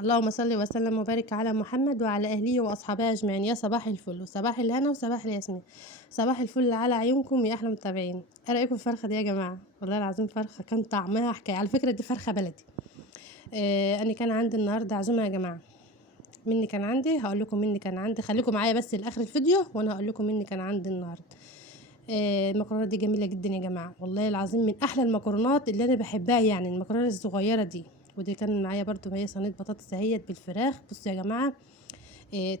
اللهم صل وسلم وبارك على محمد وعلى اهله واصحابه اجمعين. يا صباح الفل وصباح الهنا وصباح الياسمين. صباح الفل على عيونكم يا احلى متابعين. ايه رايكم في الفرخه دي يا جماعه؟ والله العظيم فرخه كان طعمها حكايه. على فكره دي فرخه بلدي. انا كان عندي النهارده عزومه يا جماعه. مني كان عندي، هقول لكم مني كان عندي. خليكم معايا بس لاخر الفيديو وانا هقول لكم مني كان عندي النهارده. المكرونه دي جميله جدا يا جماعه، والله العظيم من احلى المكرونات اللي انا بحبها، يعني المكرونه الصغيره دي. ودي كان معايا برضو هي صينيه بطاطس اهيت بالفراخ. بصوا يا جماعه،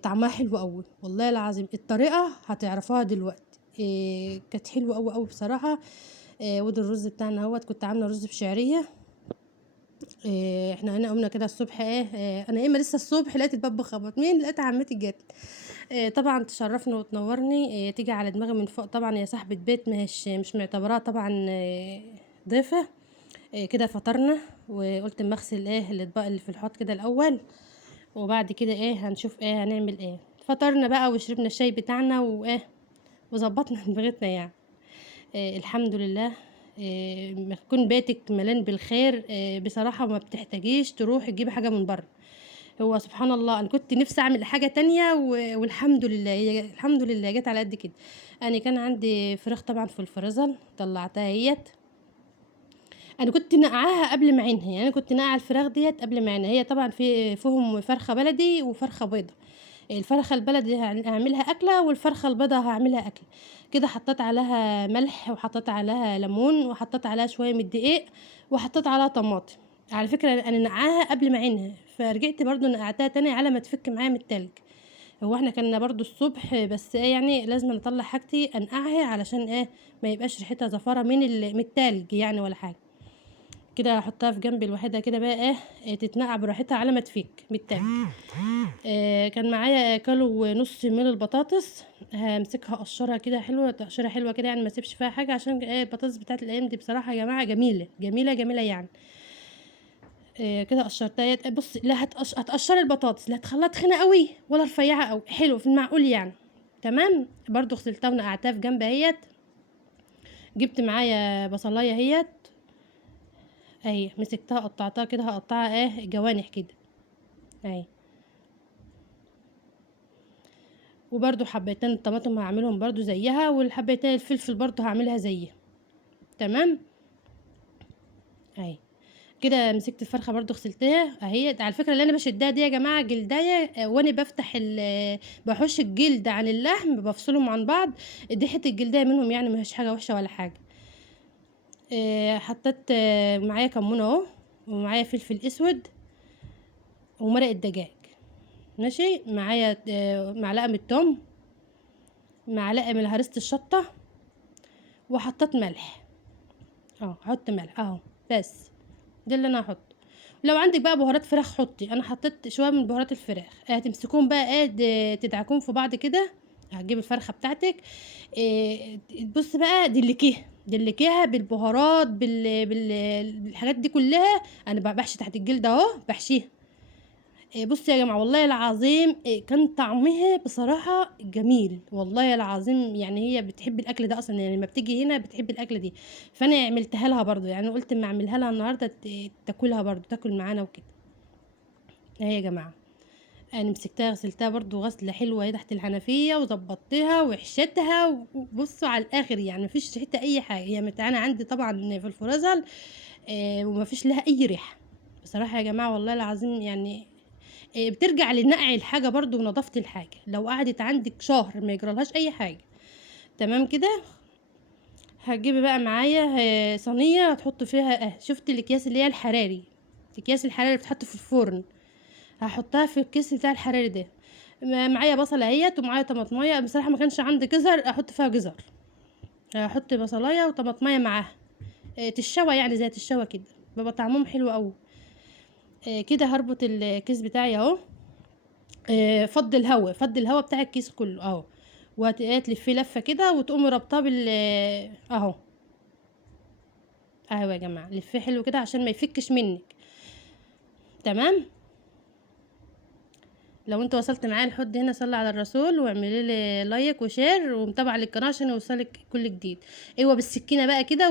طعمها حلو قوي والله العظيم. الطريقه هتعرفوها دلوقتي. كانت حلوه قوي قوي بصراحه. ودي الرز بتاعنا اهوت، كنت عامله رز بشعريه. احنا هنا قمنا كده الصبح. انا اما لسه الصبح لقيت الباب خبط، مين؟ لقيت عمتي جت. طبعا تشرفني وتنورني. تيجي على دماغي من فوق طبعا، يا صاحبة بيت مش معتبراها طبعا ضيفة. كده فطرنا، وقلت اما اغسل الاطباق اللي في الحوض كده الاول، وبعد كده هنشوف هنعمل فطرنا بقى وشربنا الشاي بتاعنا وظبطنا دماغتنا يعني. الحمد لله. ما يكون بيتك ملان بالخير. بصراحة ما بتحتاجيش تروح تجيب حاجة من بره. هو سبحان الله، انا كنت نفسي اعمل حاجة تانية والحمد لله الحمد لله جت على قد كده. انا كان عندي فراخ طبعا في الفريزر، طلعتها هيت. انا كنت نقعاها قبل ما اعينها، يعني انا كنت نقع الفراخ ديت قبل ما اعينها. هي طبعا فيهم فرخة بلدي وفرخة بيضة. الفرخة البلدي هعملها أكلة، والفرخة البيضة هعملها أكلة. كده حطيت عليها ملح، وحطيت عليها ليمون، وحطيت عليها شوية من الدقيق، وحطيت عليها طماطم. على فكرة أنا نقعاها قبل ما أعينها، فرجعت برضو نقعتها تاني على ما تفك معايا من التلج. هو احنا كنا برضو الصبح، بس يعني لازم اطلع حاجتي انقعها علشان ما يبقاش ريحتها زفارة من التلج يعني ولا حاجة. كده هحطها في جنب الوحيدة كده بقى تتنقع براحتها على ما تفك من التلج. كان معايا كيلو ونص من البطاطس. همسكها اقشرها كده حلوه، تقشيره حلوه كده يعني، ما اسيبش فيها حاجه، عشان البطاطس بتاعت الايام دي بصراحه يا جماعه جميله جميله جميله يعني. كده قشرتها. بص، لا هتقشري البطاطس، لا تخليها تخينه قوي ولا رفيعه قوي، حلو في المعقول يعني. تمام. برضو غسلتها ونقعتها في جنب اهيت. جبت معايا بصلايه اهيت اهي، مسكتها قطعتها كده، هقطعها جوانح كده اهي. وبرضو حبيتين الطماطم هعملهم برضو زيها، والحبيتين الفلفل برضو هعملها زيها. تمام اهي. كده مسكت الفرخه برضو غسلتها اهي. على فكره اللي انا بشدها دي يا جماعه جلدايه، وانا بفتح بحوش الجلد عن اللحم، بفصلهم عن بعض. دي حته الجلدايه منهم يعني، مش حاجه وحشه ولا حاجه. حطيت معايا كمون اهو، ومعايا فلفل اسود، ومرق الدجاج. ماشي معايا معلقه من التوم، معلقه من هريسه الشطه، وحطيت ملح. حط ملح اهو بس. ده اللي انا هحطه. لو عندك بقى بهارات فراخ حطي، انا حطيت شويه من بهارات الفراخ. هتمسكوهم بقى تدعكوهم في بعض كده. هتجيب الفرخه بتاعتك. بص بقى، دلكيها بالبهارات بالحاجات دي كلها. انا بحشي تحت الجلد اهو، بحشيها. بص يا جماعه، والله العظيم كان طعمها بصراحه جميل والله العظيم. يعني هي بتحب الاكل ده اصلا، يعني لما بتيجي هنا بتحب الاكل دي. فانا عملتها لها برضو، يعني قلت اما اعملها لها النهارده تاكلها برضو، تاكل معانا وكده. اهي يا جماعه، انا مسكتها غسلتها برضو غسله حلوه اهي تحت الحنفيه، وظبطتها وحشتها. وبصوا على الاخر يعني مفيش ريحتها اي حاجه. هي متعانه عندي طبعا في الفريزر. ومفيش لها اي ريحه بصراحه يا جماعه والله العظيم يعني. بترجع لنقع الحاجه برضو ونظافه الحاجه. لو قعدت عندك شهر ما يجرالهاش اي حاجه. تمام كده. هتجيبي بقى معايا صينيه هتحط فيها شفت الاكياس اللي هي الحراري، الاكياس الحراري بتحط في الفرن. هحطها في الكيس بتاع الحراري ده. معايا بصله اهيت، ومعايا طماطميه. بصراحه ما كانش عندي جزر احط فيها جزر. هحط بصلايه وطماطميه معاها. تشوى يعني زي تشوى كده، بيبقى طعمهم حلو قوي. كده هربط الكيس بتاعي اهو. فضي الهوا بتاع الكيس كله اهو. وهتلفيه لفه كده، وتقومي رابطاه اهو. اهو يا جماعه، لفيه حلو كده عشان ما يفكش منك. تمام. لو انت وصلت معايا لحد هنا، صلي على الرسول واعملي لي لايك وشير ومتابعه للقناه عشان يوصلك كل جديد. ايوه بالسكينه بقى كده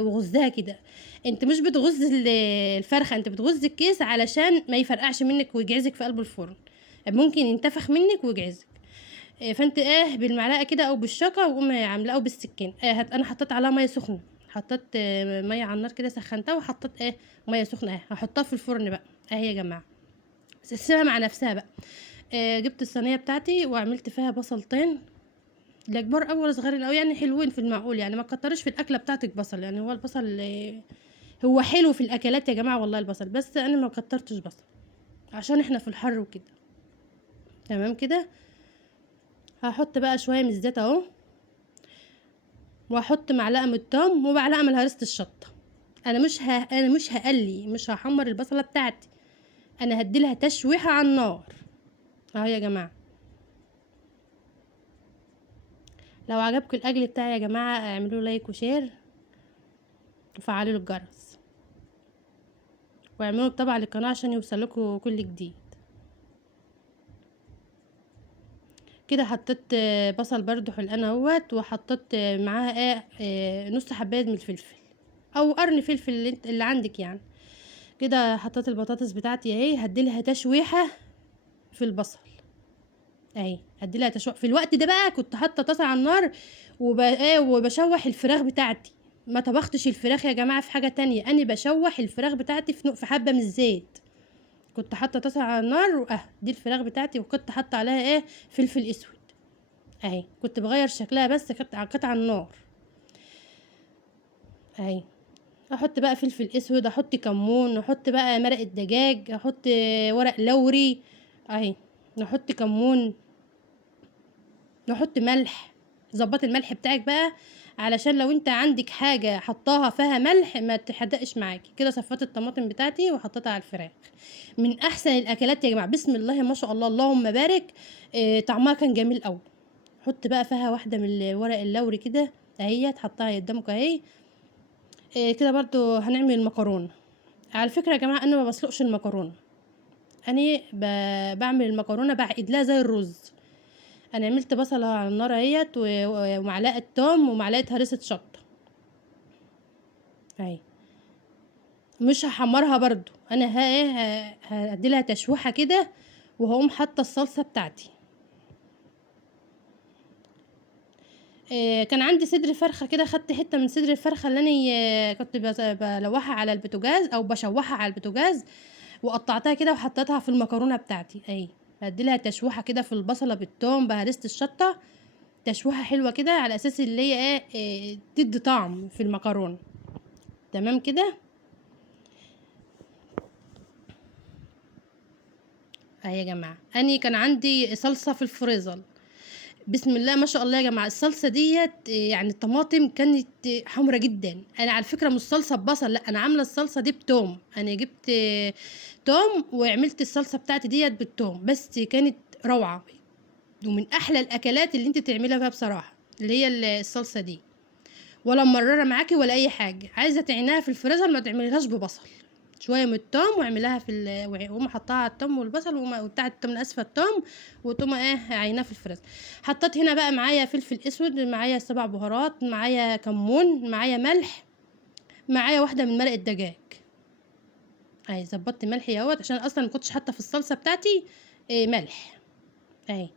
وغزها كده. انت مش بتغزي الفرخه، انت بتغزي الكيس علشان ما يفرقعش منك ويجعزك في قلب الفرن، ممكن ينتفخ منك ويجعزك. فانت بالمعلقه كده او بالشوكه، وقوم عاملاه، او بالسكين. انا حطيت عليها ميه سخنه، حطيت ميه على النار كده، سخنتها وحطيت ميه سخنه. هحطها في الفرن بقى اهي يا جماعه، سيبها مع نفسها بقى. جبت الصينيه بتاعتي وعملت فيها بصلتين، لا كبار أوي ولا صغيرين أوي، يعني حلوين في المعقول، يعني ما تكتريش في الأكلة بتاعتك بصل. يعني هو البصل هو حلو في الأكلات يا جماعة والله البصل، بس أنا ما كترتش بصل عشان احنا في الحر وكده. تمام كده. هحط بقى شوية من الزيت اهو، وهحط معلقة من التوم ومعلقة من هريسة الشطة. انا مش هقلي، مش هحمر البصلة بتاعتي، انا هديلها تشويحة على النار اهو يا جماعة. لو عجبكم الاكل بتاعي يا جماعة اعملوا لايك وشير وفعلوا الجرس، واعملوا طبعا للقناة عشان يوصلكوا كل جديد. كده حطيت بصل برضو حلقان اهوت، وحطيت معاها نص حبايه من الفلفل او قرن فلفل اللي عندك يعني. كده حطيت البطاطس بتاعتي اهي، هديلها تشويحه في البصل اهي، هديلها تشويحه. في الوقت ده بقى كنت حاطه طاسه على النار وبشوح الفراخ بتاعتي. ما طبختش الفراخ يا جماعه في حاجه تانية، انا بشوح الفراخ بتاعتي في حبه من الزيت. كنت حاطه طاسه على النار دي الفراخ بتاعتي، وكنت حاطه عليها فلفل اسود اهي، كنت بغير شكلها بس كانت على النار اهي. احط بقى فلفل اسود، احط كمون، احط بقى مرق الدجاج، احط ورق لوري اهي، نحط كمون، نحط ملح. ظبط الملح بتاعك بقى، علشان لو انت عندك حاجه حطاها فيها ملح ما تحدقش معاكي. كده صفيت الطماطم بتاعتي وحطيتها على الفراخ. من احسن الاكلات يا جماعه، بسم الله ما شاء الله اللهم بارك. طعمها كان جميل قوي. حط بقى فيها واحده من ورق اللوري كده اهي، تحطها قدامك اهي. كده برضو هنعمل المكرونه. على فكره يا جماعه انا ما بسلقش المكرونه، انا بعمل المكرونه بعقد لها زي الرز. انا عملت بصله على النار اهيت ومعلقه توم ومعلقه هريسه شطه اهي. مش هحمرها برضو، انا هدي لها تشويحه كده، وهقوم حاطه الصلصه بتاعتي. كان عندي صدر فرخه كده، خدت حته من صدر الفرخه اللي انا كنت بلوحها على البوتاجاز او بشوحها على البوتاجاز، وقطعتها كده وحطيتها في المكرونه بتاعتي اهي. هدي لها تشويحه كده في البصله بالثوم بهرسه الشطه، تشويحه حلوه كده على اساس اللي هي تدي طعم في المكرونه. تمام كده اهي يا جماعه. اني كان عندي صلصه في الفريزر، بسم الله ما شاء الله يا جماعه. الصلصه ديت يعني الطماطم كانت حمرة جدا. انا على فكره مش صلصه ببصل، لا انا عامله الصلصه دي بتوم. انا جبت توم وعملت الصلصه بتاعتي ديت بالتوم، بس كانت روعه، ومن احلى الاكلات اللي انت تعملها فيها بصراحه اللي هي الصلصه دي. ولا مرره معاكي ولا اي حاجه. عايزه تعيناها في الفريزر ما تعمليهاش ببصل، شويه من التوم واعملها في وقوم حطها على التوم والبصل وبتاع التوم، اسفه التوم، وتقوم عيناه في الفريزر. حطيت هنا بقى معايا فلفل اسود، معايا 7 بهارات، معايا كمون، معايا ملح، معايا واحده من مرق الدجاج اهي. ظبطت ملحي اهوت عشان اصلا ما كنتش حاطه في الصلصه بتاعتي ملح اهي.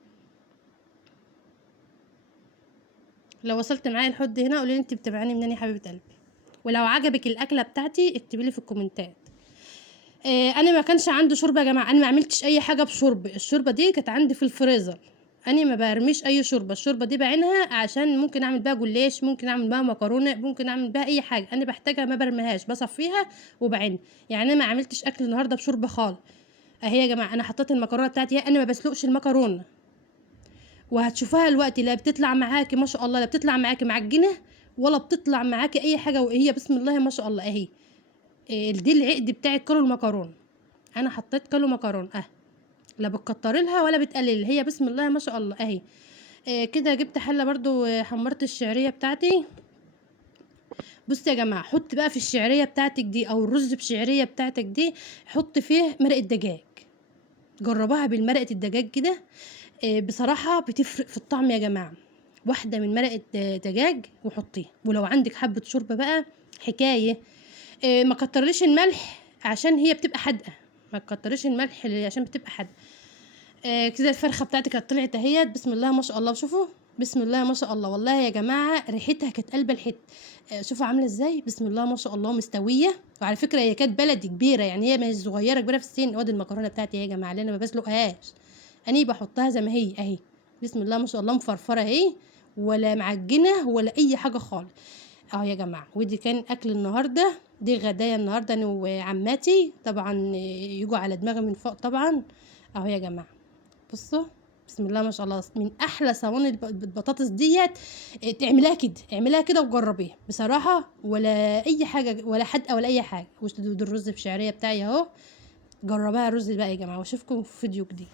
لو وصلت معايا لحد هنا قولي لي انت بتابعاني منين يا حبيبه قلبي، ولو عجبك الاكله بتاعتي اكتبي لي في الكومنتات. انا ما كانش عندي شوربه يا جماعه، انا ما عملتش اي حاجه بشوربه. الشوربه دي كانت عندي في الفريزر، انا ما برميش اي شوربه. الشوربه دي بعينها عشان ممكن اعمل بها جلاش، ممكن اعمل بها مكرونه، ممكن اعمل بها اي حاجه انا بحتاجها، ما برميهاش، بصفيها وبعين. يعني انا ما عملتش اكل النهارده بشوربه خالص اهي يا جماعه. انا حطيت المكرونه بتاعتي، انا ما بسلقش المكرونه، وهتشوفها الوقت لا بتطلع معاكي ما شاء الله، لا بتطلع معاكي معجنه ولا بتطلع معاكي اي حاجه، وهي بسم الله ما شاء الله اهي. دي العقد بتاعت كيلو المكرونه. انا حطيت كيلو مكرونه لا بتكتري لها ولا بتقلل، هي بسم الله ما شاء الله اهي. كده جبت حله برضو حمرت الشعريه بتاعتي. بصي يا جماعه، حط بقى في الشعريه بتاعتك دي او الرز بشعريه بتاعتك دي، حط فيه مرقه دجاج. جربوها بالمرقه الدجاج كده، بصراحه بتفرق في الطعم يا جماعه. واحده من مرقه دجاج وحطيها، ولو عندك حبه شوربه بقى حكايه. ما كترليش الملح عشان هي بتبقى حادقه، ما تكتريش الملح عشان بتبقى حادقه. كده الفرخه بتاعتي كانت طلعت اهيت، بسم الله ما شاء الله. شوفوا بسم الله ما شاء الله، والله يا جماعه ريحتها كانت قلب الحته. شوفوا عامله ازاي، بسم الله ما شاء الله مستويه. وعلى فكره هي كانت بلدي كبيره، يعني هي مش صغيره، كبيره في السن. وادي المكرونه بتاعتي يا جماعه اللي انا ما بسلقهاش، اني بحطها زي ما هي اهي، بسم الله ما شاء الله مفرفره اهي، ولا معجنه ولا اي حاجه خالص. اهو يا جماعه، ودي كان اكل النهارده، دي غدايا النهارده انا وعماتي طبعا، يجوا على دماغي من فوق طبعا. اهو يا جماعه بصوا، بسم الله ما شاء الله، من احلى صواني البطاطس ديت. تعملها كده، اعملها كده وجربيها بصراحه، ولا اي حاجه ولا حدقه ولا اي حاجه. وده الرز بشعريه بتاعي اهو، جربها رز بقى يا جماعه، واشوفكم في فيديو جديد.